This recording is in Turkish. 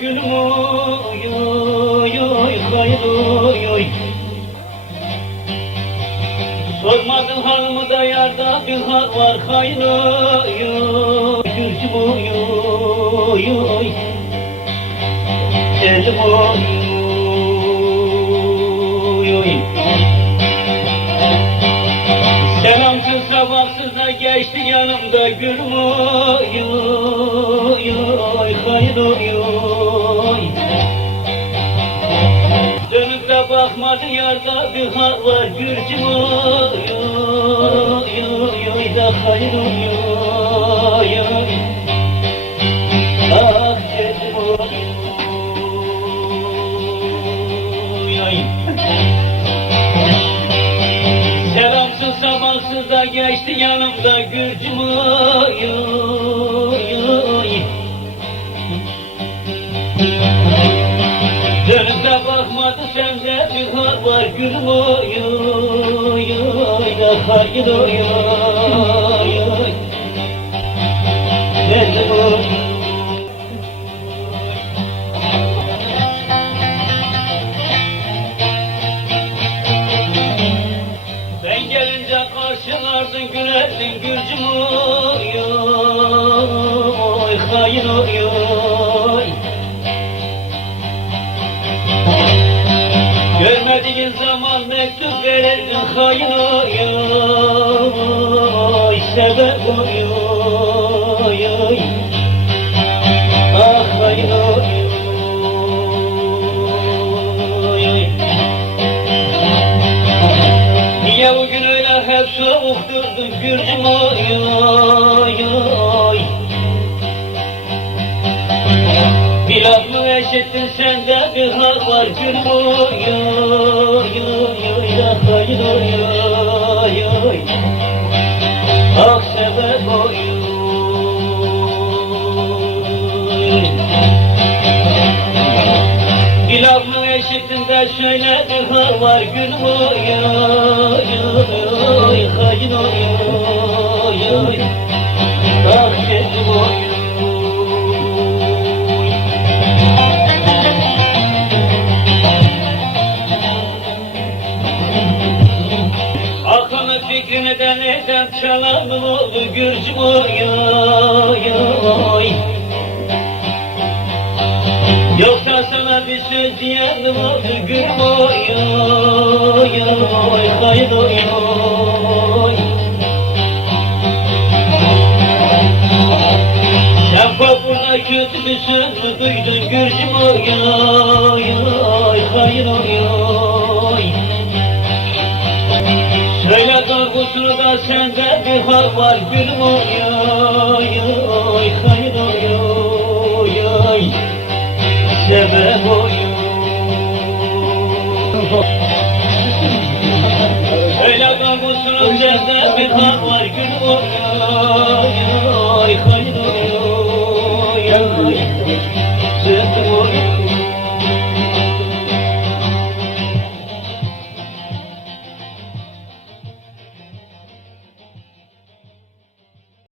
gülüm oy oy oy hayır oy oy. Sormadın halımı da yarda bir hal var hayır oy oy. Gülcüm oy oy oy. Elim oy oy oy. Selamsız sabahsız da geçti yanımda gülüm oy oy oy hayır oy oy. Dönüp de bakmadı yarda bir hal var gülcüm oy oy oy oy da hayır oy oy oy. Ah gülcüm oy oy oy. Selamsız sabahsız da geçti yanımda gülcüm oy oy oy. Dönüp de bakmadı sende bir hal var gülüm oy oy oy da hayır oy oy oy. Gülcüm oy. Sen gelince karşılardın gülerdin gülcüm oy oy hayır oy oy. Görmediğin zaman mektup verirdin hayır oy oy. Sebep oy oy oy. Ah hayır oy oy oy. Niye bugün öyle hep soğuk durdun gülcüm oy oy oy. Bir laf mı eşittin sende bir hal var gülüm oy oy oy da hayır oy oy oy. Ah sebep oy oy. Bir laf mı eşittin de söyle bir hal var gülüm oy oy oy hayır oy oy oy. Ah gülüm oy oy. Aklını fikrini de neyden çalanın oldu gülcüm oy oy oy. Yoksa sana bir söz diyenim oldu gülüm oy oy oy hayır oy oy. Sen burada kötü bir söz mü duydun gülcüm oy oy oy hayır oy oy. Söyle korkusunu da sende bir hal var gülüm oy oy oy hayır oy oy oy. Sebep oy oy. Söyle korkusunu sende bir hal var gülüm oy oy oy hayır oy oy oy. Sebep oy oy.